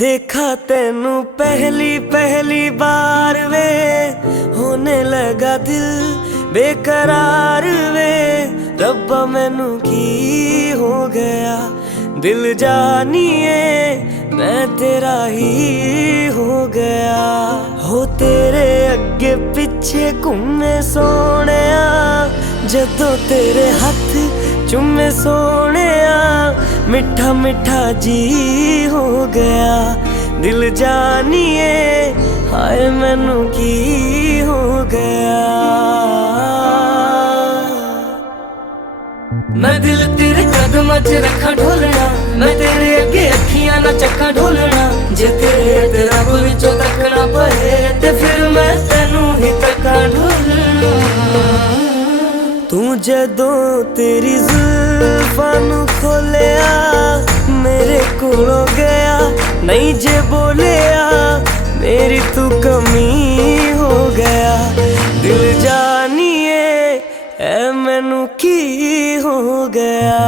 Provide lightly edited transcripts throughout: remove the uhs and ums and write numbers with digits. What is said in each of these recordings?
देखा तेनू पहली पहली बार वे, होने लगा दिल बेकरार वे। रब्बा मैनू की हो गया, दिल जानिए मैं तेरा ही हो गया। हो तेरे अगे पिछे घूमे सोने, जदों तेरे हथ चुमे सोने, मिठा मिठा जी हो गया। दिल जानिए हाय मैनू की हो गया। मैं दिल तेरे कदम च रखा ढोलना, मैं तेरे अगे अखियां ना चक्का ढोलना। जे तेरे रब विचों तकना पए ते फिर मैं तेनू ही तक्का ढोलना। तू जदों तेरी जुल्फां नू खोलिया, मेरे कोलों गया नहीं जे बोलिया। मेरी तू कमी हो गया, दिल जानिए ऐ मैनू की हो गया।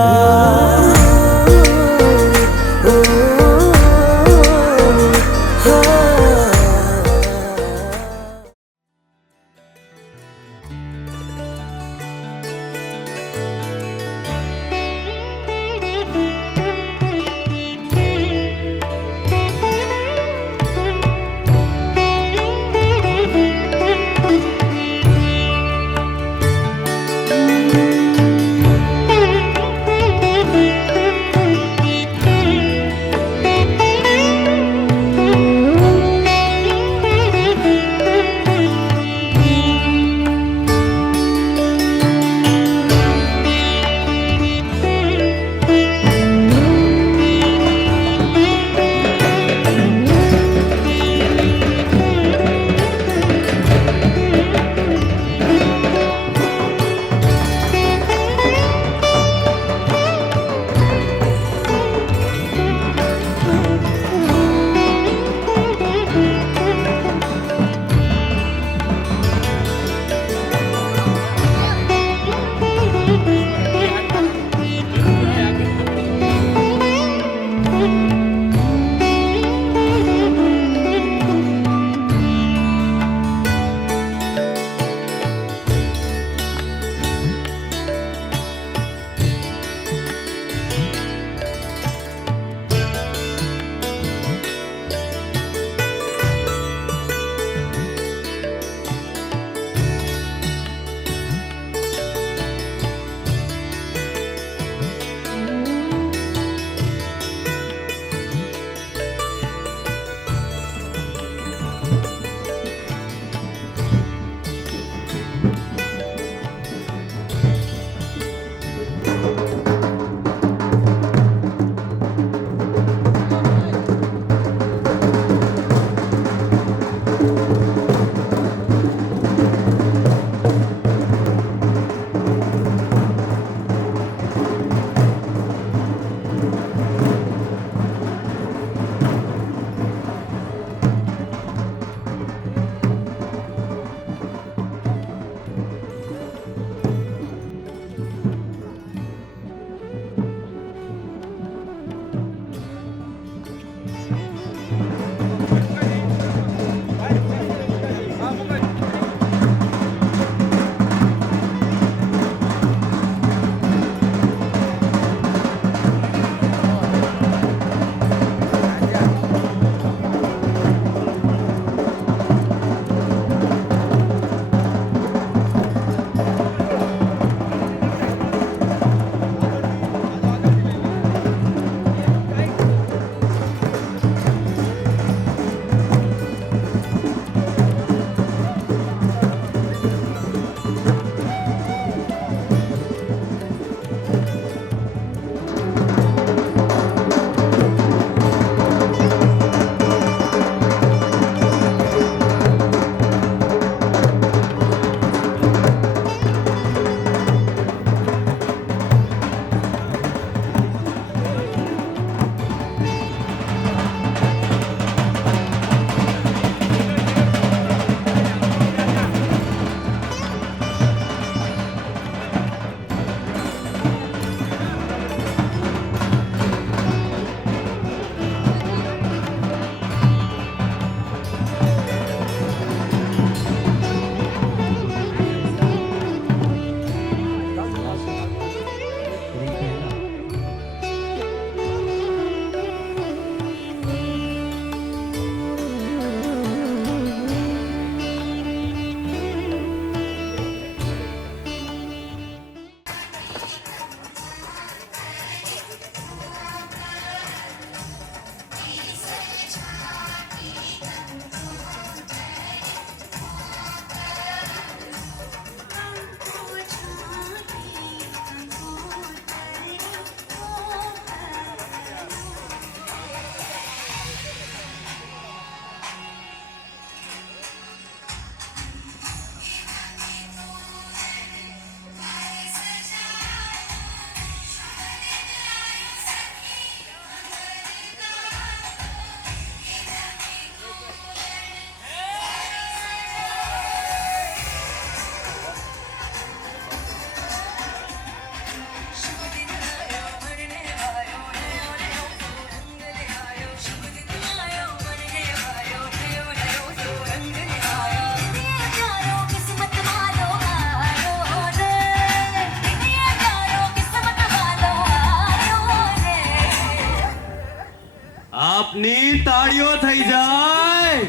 આપની તાળીઓ થઈ જાય.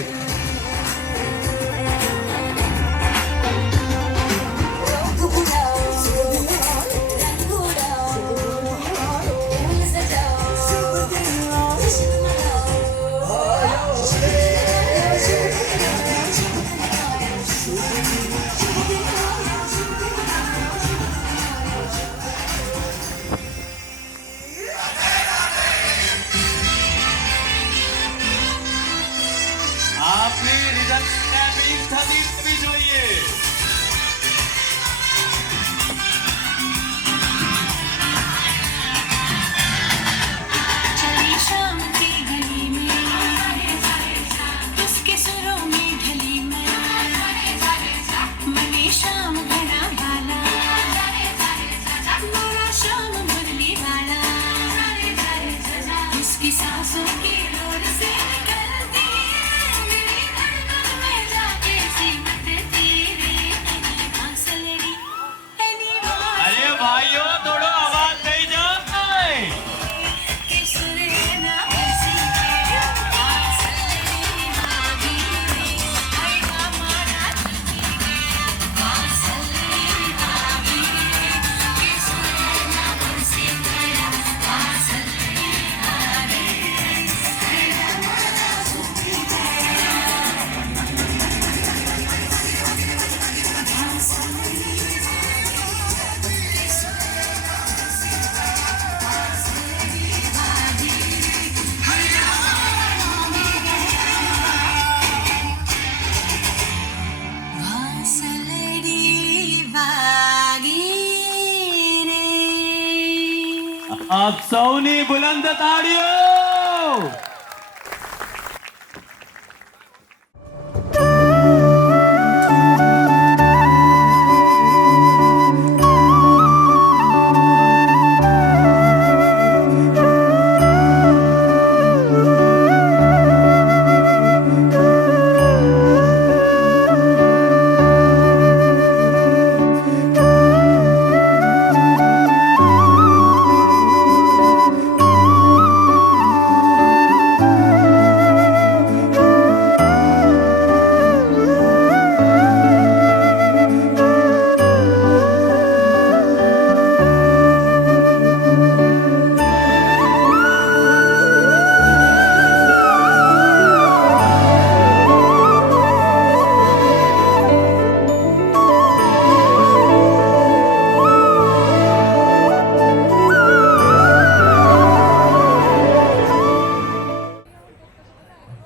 આપની રિઝલ્ટ સ્નેપિંગ થવી જોઈએ. चली शाम की गली में उसके सुरों में ढली मैं मनी शाम घड़ा वाला मेरा शाम मुरली वाला उसकी सांसों की डोर से निकलती मेरी धड़कन में जाके सीमत तेरे हंसलड़ी અરે ભાઈઓ થોડો અવાજ થઈ જાય. के सुरेना बरसी के हंसलड़ी भाभी हाय हमारा चली गया हंसलड़ी भाभी के सुरेना बरसी गया हंसलड़ी भाभी हाय हमारा चली गया हंसलड़ी वागी रे આપ સૌની બુલંદ તાળીઓ.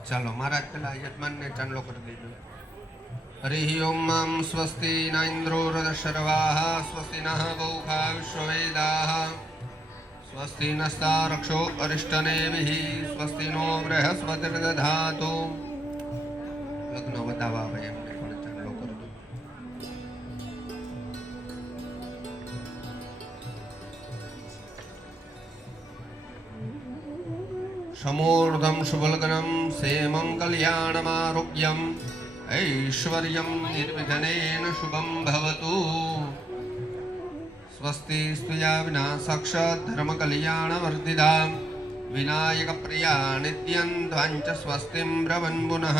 ચાલો મહારાજ પેલા યજમાનને ચાંદલો કરી દેજો. હરિ ઓમ આમ સ્વસ્તિ ન ઇન્દ્રો રદશર્વાઃ સ્વસ્તિ નઃ બૌખા વિશ્વવેદાઃ સ્વસ્તિ નસ્તારક્ષો અરિષ્ટનેમિઃ સ્વસ્તિ નો બૃહસ્પતિર્દધાતુ. લગ્ન વધાવા આવે એમને પણ ચાંદલો કરજો. समूर्धं शुभलग्नं सेमं कल्याणमारोग्यम् ऐश्वर्यं निर्विघ्नेन शुभं भवतु. स्वस्ति स्तुया विना साक्षात् धर्मकल्याणवर्धिता विनायकप्रिया नित्यं ध्वाञ्च स्वस्तिं ब्रवन् पुनः.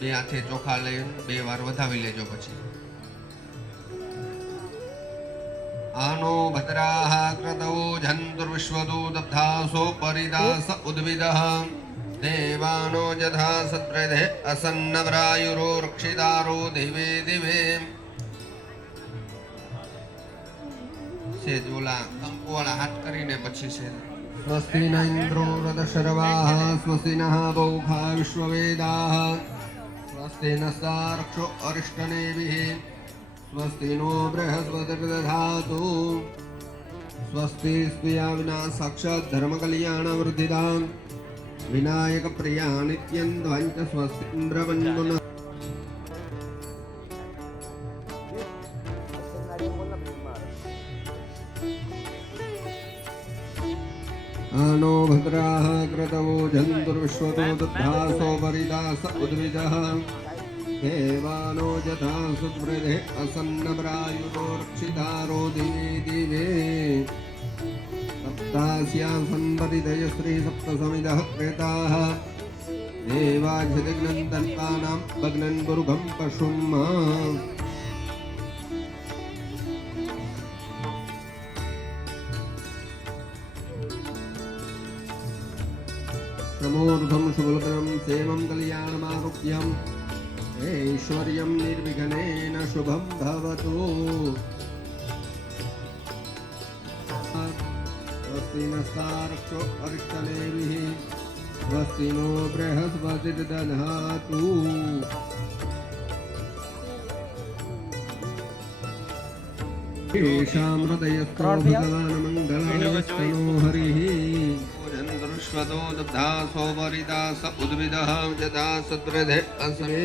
બે હાથે ચોખા લઈ બે વાર વધાવી લેજો. પછી आनो भद्राः क्रतौ झन्तुर्विश्वदूतब्धासो परिदास उद्भिदः देवानो यथा सत्प्रदे असन्नवरायुरो रक्षितारो दिवे दिवे. सेजोला कंकुवाला हाथ કરીને પછી છે स्वस्ति न इन्द्रो रदशर्वाः स्वस्ति नः बौखा विश्ववेदाः स्वस्ति नस्तारक्षो अरिष्टनेमिः स्वस्ति नो बृहस्पतिर्दधातु. स्वस्ति स्त्रिया विना साक्षात् धर्मकल्याणवर्धिता विनायकप्रिया नित्यं ध्वाञ्च स्वस्ति ब्रवन् पुनः. आनो भद्राः क्रतवो झन्तुर्विश्वतो दद्धासो परिदास उद्विजः देवानो यथा सुवृधे असन्नप्रायुतो रक्षितारो दिवे दिवे सप्तास्या संपतितय श्री सप्तसमिदः प्रेताः देवाधिदिग्नं तन्वानां भग्नं गुरुघं पशुं समूर्धं शुभलग्नं सेवं कल्याणमारोग्यम् ऐश्वर्यं निर्विघ्नेन शुभं भवतु स्वस्ति नस्तारक्षो अरिष्टनेमिः स्वस्ति नो बृहस्पतिर्दधातु येषां हृदयस्थो भगवान् मङ्गलायस्तनो हरिः दृष्वतो दब्धा सोपरिता स उद्भिदः यथा सद्वृधे असमे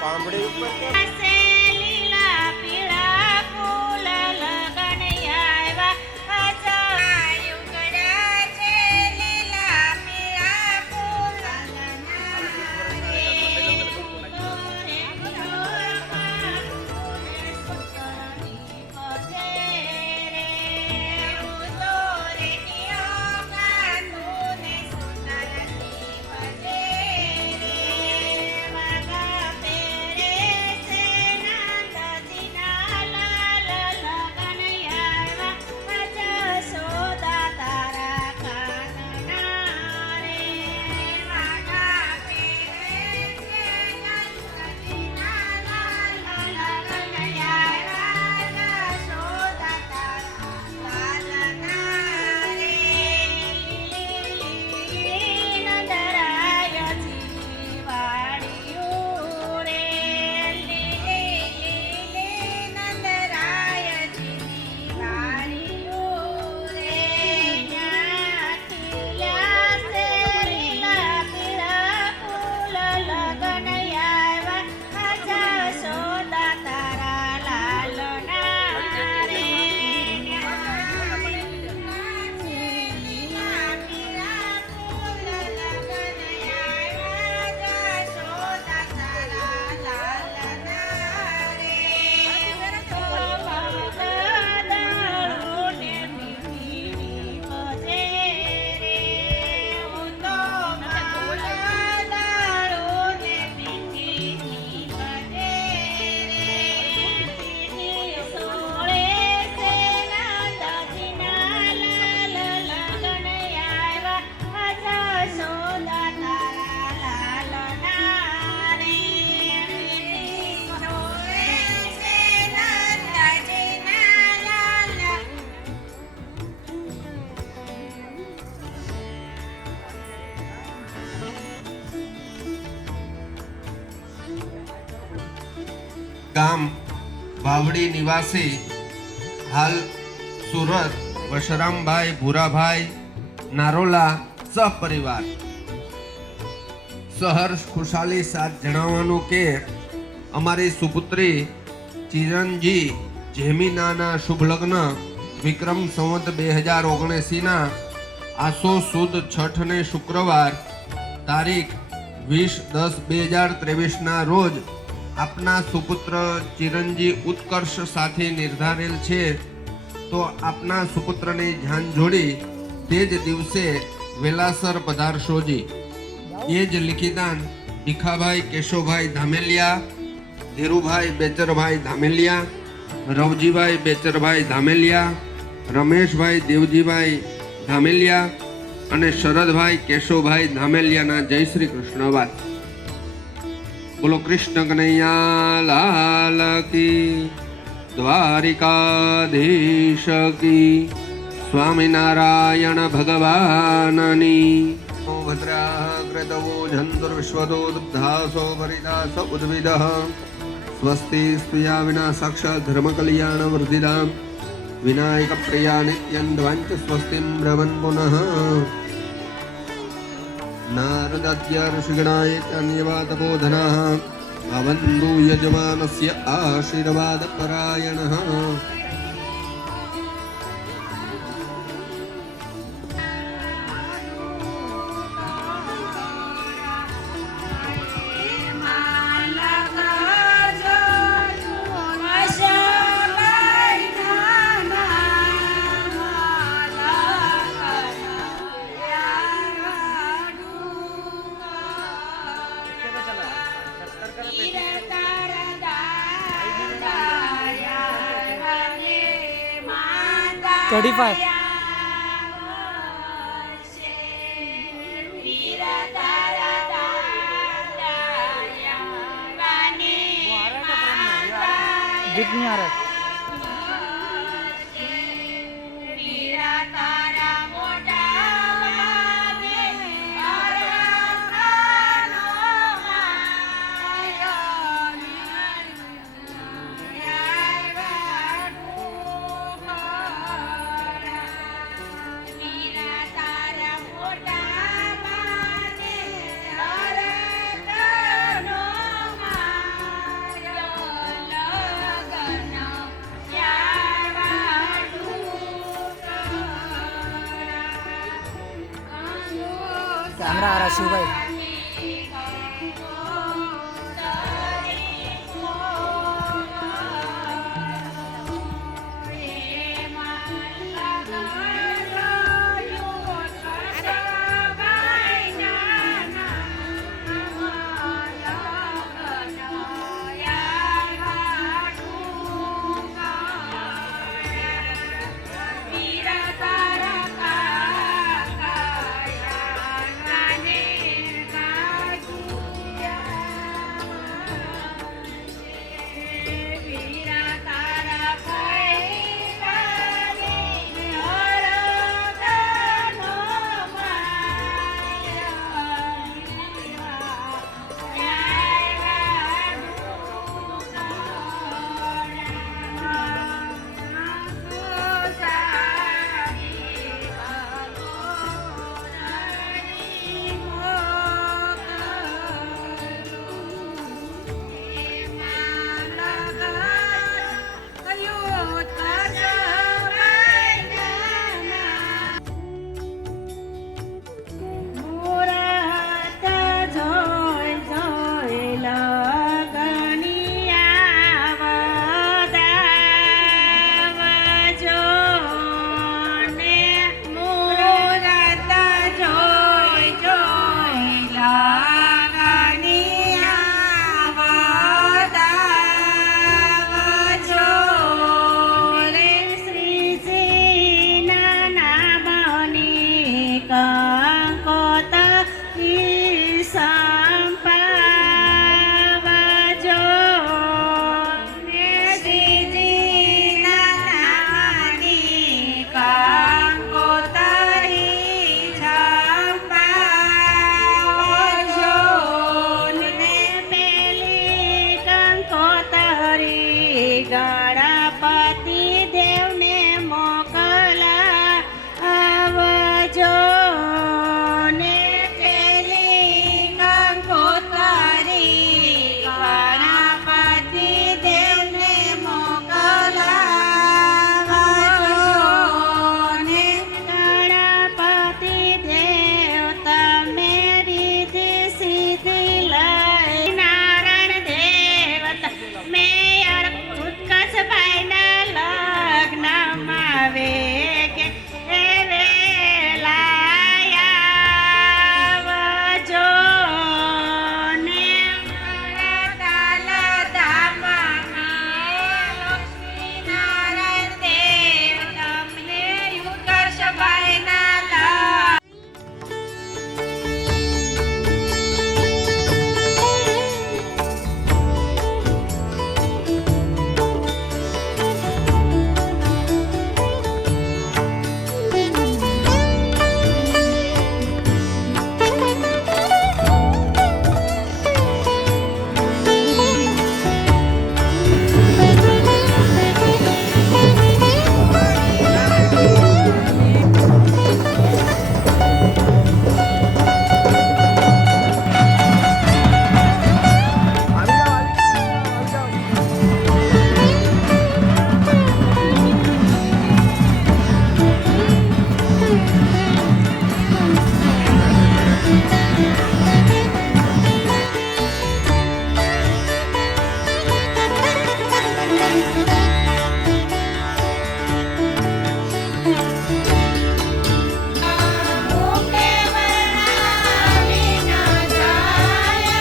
પાંભડી ઉપર લીલા પીળા ફૂલ લગન આવ્યા યુગડા છે લીલા પીળા ફૂલ ગામ વાવડી નિવાસી હાલ સુરત વશરામભાઈ ભૂરાભાઈ નારોલા સહપરિવાર સહર્ષ ખુશાલી સાથ જણાવવાનું કે અમારી સુપુત્રી ચિરંજી જેમિનાના શુભ લગ્ન વિક્રમ સંવત 2079 આસો સુદ છઠ ને શુક્રવાર તારીખ 20/10/2023 ના રોજ આપના સુપુત્ર ચિરંજી ઉત્કર્ષ સાથે નિર્ધારેલ છે, તો આપના સુપુત્રની ધ્યાન જોડી તે જ દિવસે વેલાસર પધારશોજી. એ જ લિખિતાન ભીખાભાઈ કેશવભાઈ ધામેલિયા, ધીરુભાઈ બેચરભાઈ ધામેલિયા, રવજીભાઈ બેચરભાઈ ધામેલિયા, રમેશભાઈ દેવજીભાઈ ધામેલિયા અને શરદભાઈ કેશવભાઈ ધામેલિયાના જય શ્રી કૃષ્ણ વાત. બોલો કૃષ્ણ કનૈયા લાલ કી, દ્વારિકાધીશ કી, સ્વામિનારાયણ ભગવાનની. ભદ્રાગ્રતવો જંતુર્વિશ્વતો દુગ્ધાસો પરિદાસ ઉદ્વિદઃ સ્વસ્તિ સ્ત્રિયા વિના સાક્ષાત ધર્મકલ્યાણ વર્ધિદામ વિનાયક પ્રિયા નિત્યં દ્વાંચ સ્વસ્તિમ બ્રવન પુનઃ. નારદાદ્ય ઋષિગણાય ચાન્યવાદબોધનાઃ ભવन्तु યજમાનસ્ય આશીર્વાદ પરાયણઃ. गीत नहीं आ रहा है. कैमरा आ रहा है शिव भाई.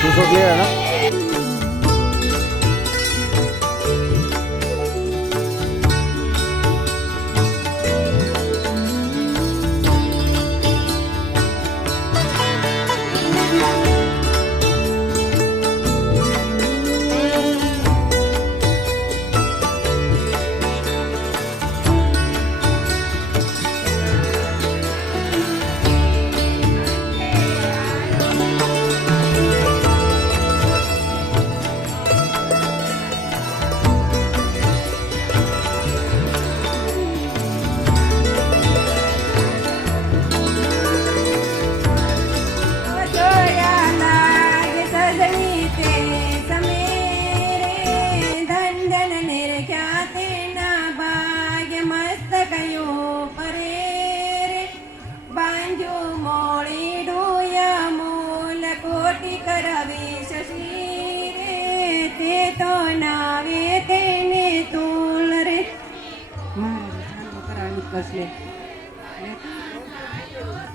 दूसरा क्लियर है ना?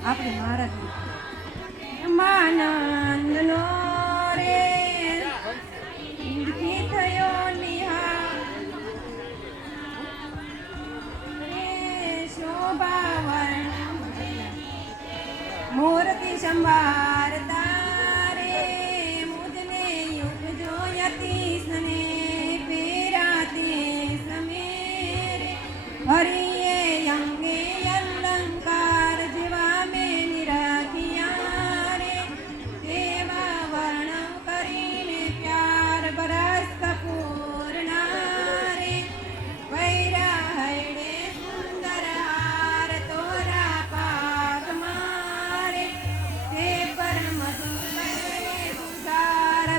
આપણે મહારાજ માનંદ નો રે ઇન્દ્રથી થયો નિહાર રે શોભાવર્ણ મૂર્તિ સંભાળતા રે મુજને યુગ જોયતી સને પેરાતે સમેરે હરિયે અંગે અલંકાર જેવા મેં નિરાખ્યા રે તેવા વર્ણન કરીને પ્યાર બરસ કપૂરના રે વૈરા હૈડે સુંદર હાર તોરા પાક મારે તે પરમ સુંદર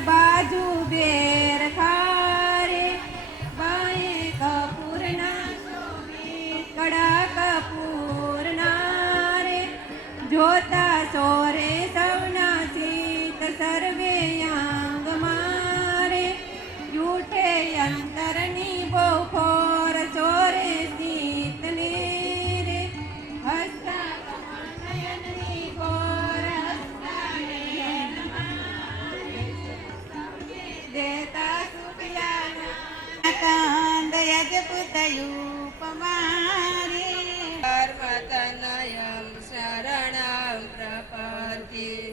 બાજુ બેર ખારે બાએ કપૂરના કડા કપૂરના રે જોતા સોરે સૌના ચિત સર્વે આંગ મારે જૂઠે અંતરની બોખોર ચોરે શીતને રે હસતા નયનની કોર હસતા નયન મારે દેતા સુખિયાના કાંદ યજપુતયુપમારે ધર્મતનયં શરણં પ્રપદ્યે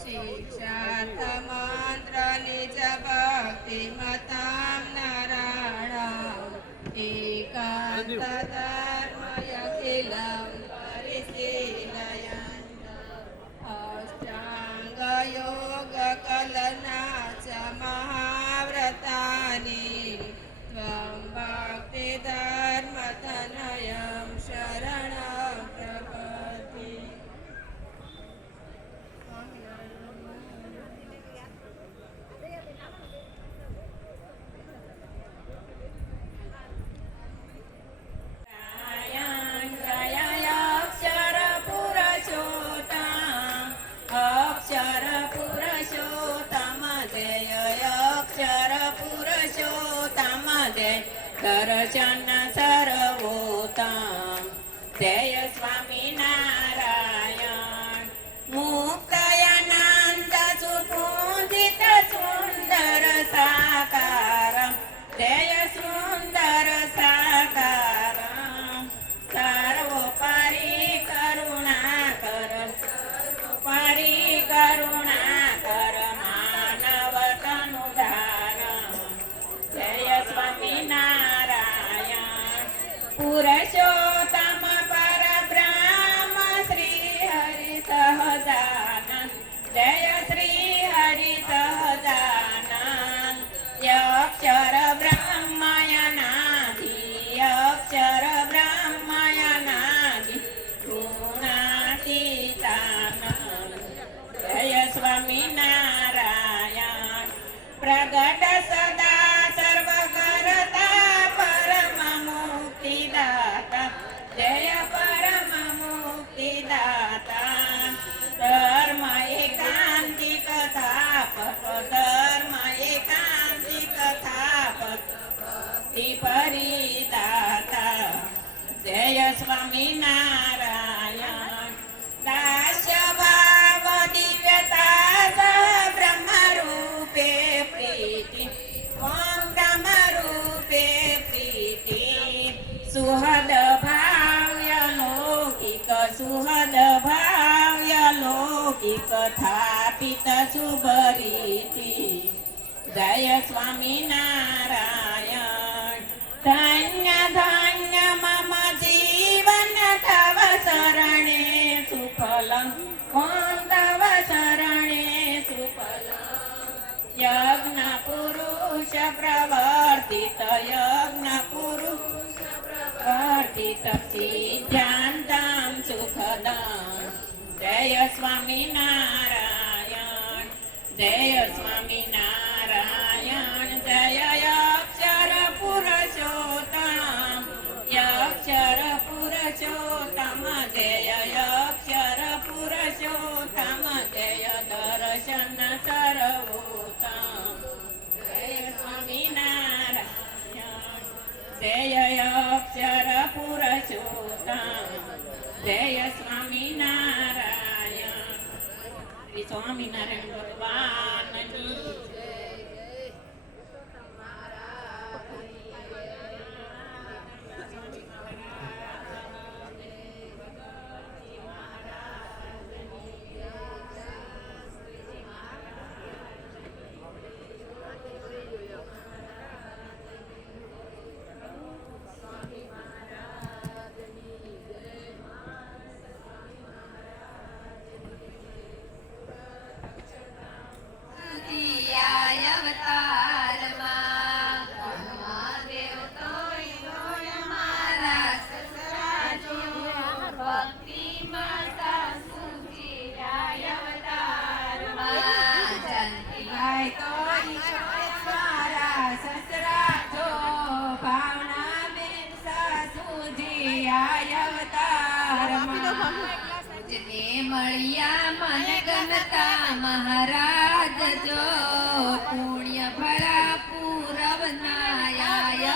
શિક્ષાર્થમંત્ર નિજ ભક્તિમતાં નરાણાં એકાંતધર્મયખિલં પરિશીલયન્ત અષ્ટાંગયોગકલના ચ મહાવ્રતાની ત્વં ભક્તિધર્મતનયં શરણં પ્રપદ્યે. દર્શન સર્વોત્તમ જય સ્વામિનારાયણ મુક્તયાનંદ સુપૂજિત સુંદર સાકારમ જય સુંદર સાકારમ સર્વોપરી કરુણાકર સર્વોપરી કરુણાકર માનવ તનુધારમ જય સ્વામિનારાયણ પુરુષોત્તમ પરબ્રહ્મ શ્રી હરિ સહજાનંદ જય શ્રી હરિ સહજાનંદ અક્ષર બ્રહ્મયનાધિ અક્ષર બ્રહ્મયનાધિ ગુણાતીતાનંદ જય સ્વામિનારાયણ પ્રગટ સદા સર્વકર્તા પરમ મુક્તિદાતા જય પરમ મુક્તિદાતા ધર્મ એકાંતિક થાપક ધર્મ એકાંતિક થાપક ભક્તિ પરિદાતા જય સ્વામિનારાયણ દાસ્ય ભાવ દિવ્યતા બ્રહ્મરૂપ કથાપિત સુભરીતિ જય સ્વામિનારાયણ ધન્ય ધન્ય મમ જીવન તવ શરણે સુફલં કોણ તવ શરણે સુફલં યજ્ઞ પુરુષ પ્રવર્તિત યજ્ઞ પુરુષ પ્રવર્તિત સિદ્ધાંતમ સુખદમ જય સ્વામિનારાયણ જય સ્વામિનારાયણ જય અક્ષર પુરુષોત્તમ અક્ષર પુરુષોત્તમ જય અક્ષર પુરુષોત્તમ જય દર્શન સર્વોત્તમ જય સ્વામિનારાયણ જય અક્ષર પુરુષોત્તમ જય સ્વામિનારાયણ શ્રી સ્વામિનારાયણ ભગવાનની મળ્યા મન ગમતા મહારાજ જો પુણ્ય ભળા પૂરવના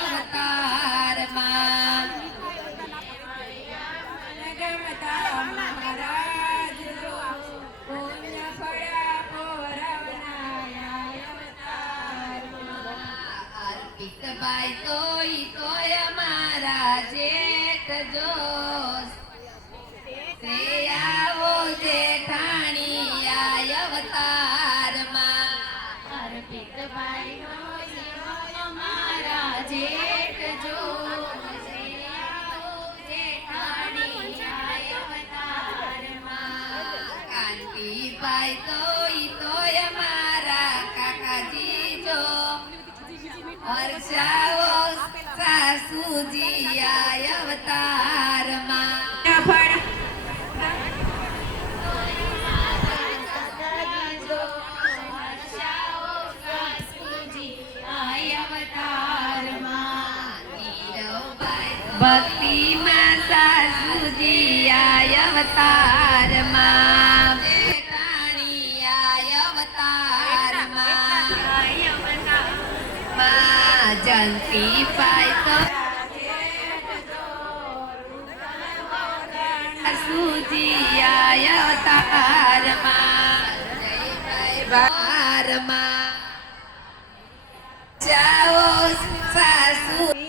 અવતારમાં ગમતા મહારાજ જો પુણ્ય ભળા પૂરવના અવતારમાં અર્પિત બાઈ તોય અમારા જેઠ જો આવો જેઠાણી અવતારમાં અર્પિત ભાઈ મારા જેઠ જો જેઠાણી અવતારમાં કાંતિભાઈ તોય મારા કાકાજી જો હર્ષાઓ સાસુજી અવતારમાં ભક્તિ માં સાસુજી અવતારમાં જેઠાણી અવતારમાં માં જંતી પાય તો સાસુજી અવતારમાં બારમાં જાઓ સાસુ